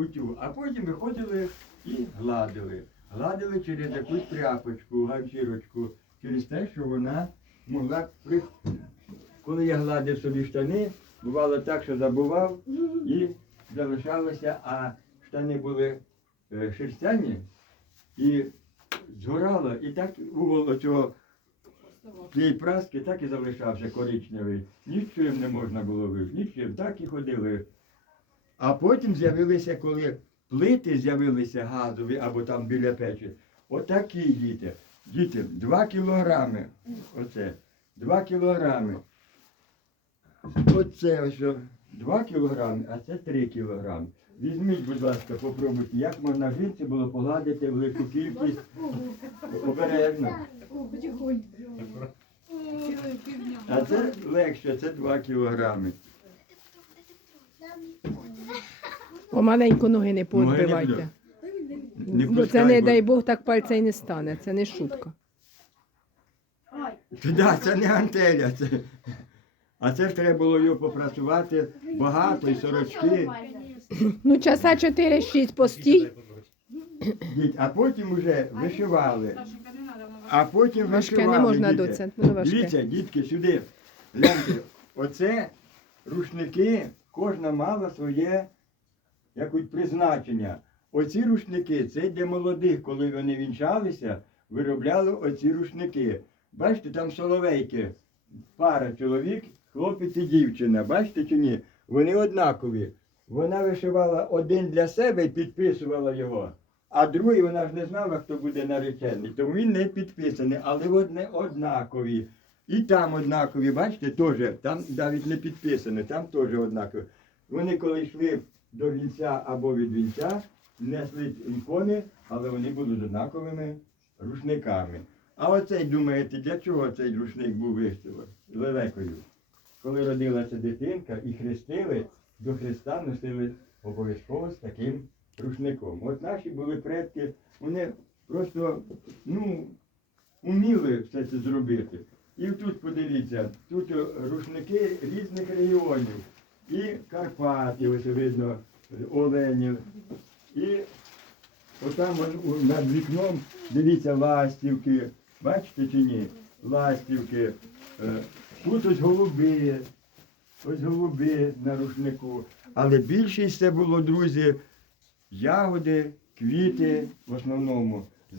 кутю, а потім виходили і гладили. Гладили через якусь тряпочку, ганчірочку, через те, що вона могла при... Коли я гладив собі штани, бувало так, що забував і залишалося, а штани були е, шерстяні і згорало, і так угол цього цієї праски так і залишався коричневий. Нічим не можна було вижити, нічим, так і ходили. А потім з'явилися, коли плити з'явилися газові або там біля печі. Отакі діти. Діти, 2 кілограми. Оце. 2 кілограми. Оце ось 2 кілограми, а це 3 кілограми. Візьміть, будь ласка, попробуйте, як можна жінці було погладити велику кількість обережно. А це легше, це 2 кілограми. Помаленьку ноги не Ноги не поотбивайте. Бо це не дай Бог так пальця й не стане, це не шутка. Да, це не гантеля. Це... А це ж треба було його попрацювати багато, і сорочки. Ну, часа 4-6 постій. Діть, А потім вже вишивали. А потім Важке вишивали. не можна діти. ну важке. Дивіться, дітки, сюди. Гляньте, оце рушники, кожна мала своє якось призначення. Оці рушники, це для молодих, коли вони вінчалися, виробляли оці рушники. Бачите, там соловейки, пара чоловік, хлопець і дівчина. Бачите чи ні? Вони однакові. Вона вишивала один для себе і підписувала його. А другий вона ж не знала, хто буде наречений, тому він не підписаний, але вони однакові. І там однакові, бачите, теж, там навіть не підписано, там теж однакові. Вони коли йшли до вінця або від вінця, несли ікони, але вони були однаковими рушниками. А оцей, думаєте, для чого цей рушник був виставлений? Лелекою. Коли родилася дитинка і хрестили, до Христа носили обов'язково з таким рушником. От наші були предки, вони просто ну, уміли все це зробити. І тут подивіться, тут рушники різних регіонів. І Карпати, ось видно, Оленів. І отам над вікном, дивіться, ластівки. Бачите чи ні? Ластівки. Е, Тут ось голуби. Ось голуби на рушнику. Але більшість це було, друзі, ягоди, квіти в основному.